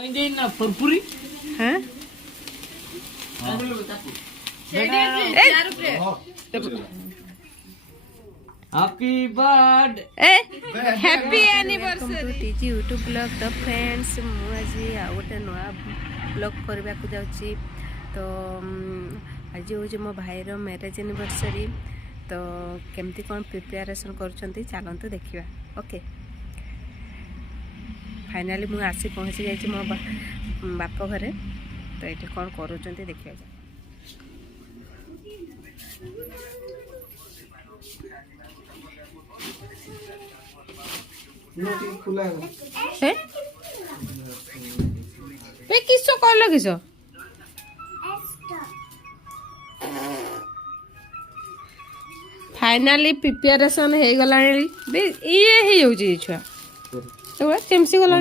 ना फुरफुरी हैं happy birthday happy anniversary TG YouTube blog तो फ्रेंड्स मु आज गोटे नुआ ब्लॉग करने को जाऊँगी तो आज हूँ मो भाईर मैरेज एनिवर्सरी तो केमती कौन प्रिपेरेसन कर चलते देखा ओके फाइनाली मुझे आसी पहुँची जाइए मो बाप घरे तो ये कौन कर देखा किस कहल किस फाइनाली प्रिपेरेसन हो गला ये हो छुआ केमसी गला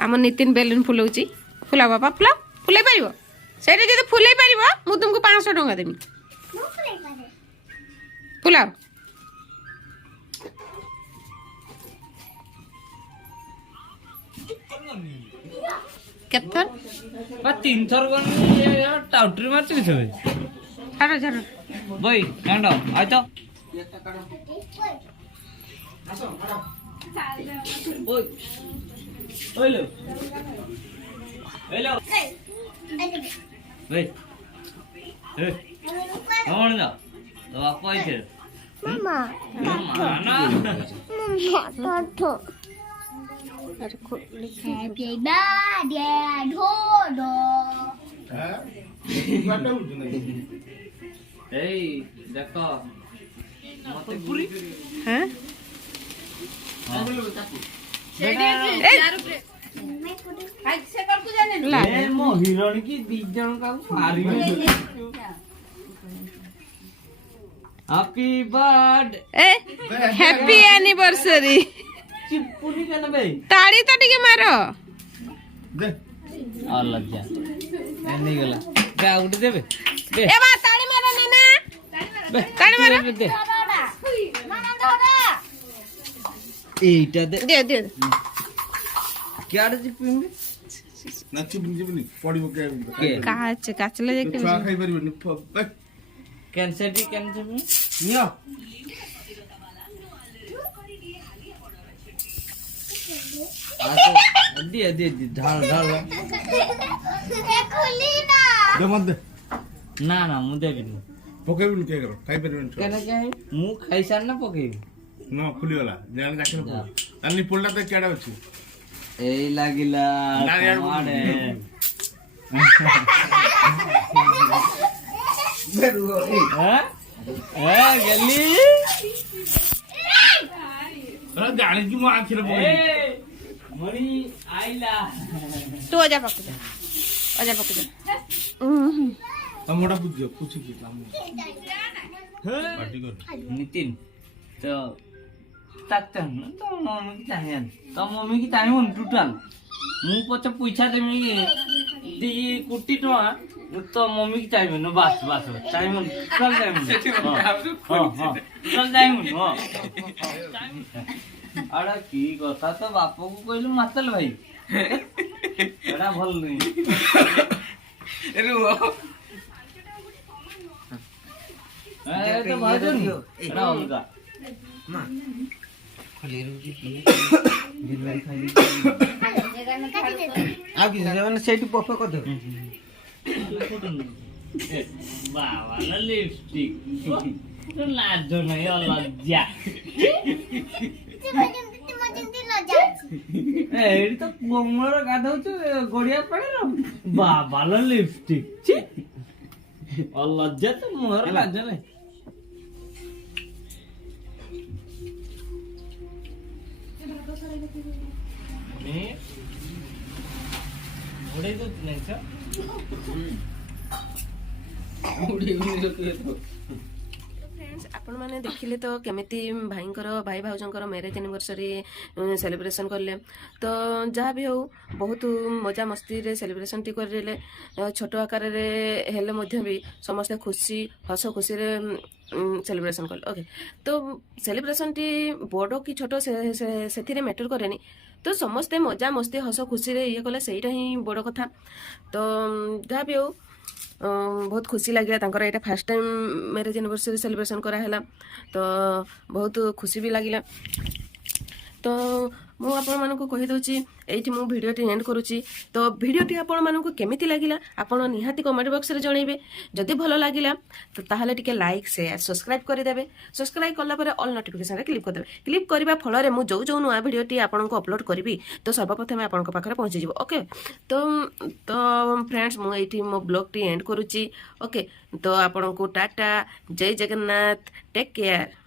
आम नितिन बेलून फुलाऊँ फुला बापा फुला फुलाई पार से फुलाई पार मुझे तुमको 500 टंका देवी फुलाओ केथर 3 थर टाउटरी मारछ कि छबे छाड़ छाड़ बई कांडो आ तो ओय ओलो हेलो बई ए कौन ना तो आप कोई थे Mama. ना Toto. Happy birthday, Dodo. ए देखो फुरफुरी हैं ए मो हिरण की 2 जन का मारी हैप्पी बर्थडे हैप्पी एनिवर्सरी चिपुनी केन बे ताड़ी तो टिके मारो दे आ लज्जा एनी गला गा उठ देबे दे ए बा ताड़ी मारो नाना ताड़ी मारो दे Mama, Dodo. एटा दे दे दे क्या रे चिपुनी नाचु बुझिबनी पडिबो के काच काचले जे छुआ खाइ परिबनी कैंसर कैंसर नियो दे दे दे ढाल ढाल खुली ना दे मत दे ना ना मु देबनी पकेबनी के करो खाइ परिबनी छुआ केना चाहे मु खाइसान ना पकेबी न खुली वाला जान जाके न अन्नी पोलटा ते केडा अछि ए लागिला ना यार मारे बेरुओ हां ए गली अरे जाने की मो आखिर पके ए मरी आइला तू आजा पक जा मोटा बुझियो पूछ की काम पार्टी कर नितिन तो ताकतन तो मम्मी की चाहिए तो मम्मी की चाहिए टोटल मु पछ पूछा देमी दी कुटी टवा तो मम्मी की चाहिए न बस बस चाहिए चल जाए हां चल जाए अरे की कथा तो बापू को कहलु मातल भाई एड़ा भल नहीं रुओ ए तो भाजन एड़ा होगा बाबा लिपस्टिक लाज नहीं लज्जा एडी तो गोमर गाधौछु गड़िया पानी बाबा लिपस्टिक छी लज्जा तो मोर लाज नहीं उड़े तो नहीं था उड़े तो फ्रेंड्स आपण मैंने देखिले तो केमिति भाई भाउजंकर मैरेज एनिवर्सरी सेलिब्रेशन करले तो जहाँ भी हो बहुत मजा मस्ती रे सेलिब्रेशन टी करले छोट आकार रे हेले मध्य भी समस्त खुशी हस खुशी रे सेलिब्रेशन कले ओके तो सेलिब्रेशन टी बड़ कि छोट से मैटर करेनी तो समस्ते मजा मस्ती हस खुशी रे ये कले सेटा ही बड़ कथा तो जहाँ भी हो बहुत खुशी लगे यहाँ fast time marriage anniversary celebration कराला तो बहुत खुशी भी लगे तो मु आपण कहीदे ये मु भिडटी एंड करुच्ची तो भिडटी आपण केमिति लगिला आपण निहाती कमेंट बॉक्स रे जणैबे जदि भलो लागिला तो ताहले टिके लाइक शेयर सब्सक्राइब करदेवे सब्सक्राइब कला परे ऑल नोटिफिकेशन रे क्लिक करदेवे क्लिक करबा फल रे मु जो नुआ भिडटी आपण को अपलोड करबी तो सर्वप्रथम आपण को पाखरे पहुंची जिवो ओके तो फ्रेंड्स मु एठी मो ब्लॉग टी एंड करुच्ची ओके तो आपण को टाटा जय जगन्नाथ टेक केयर।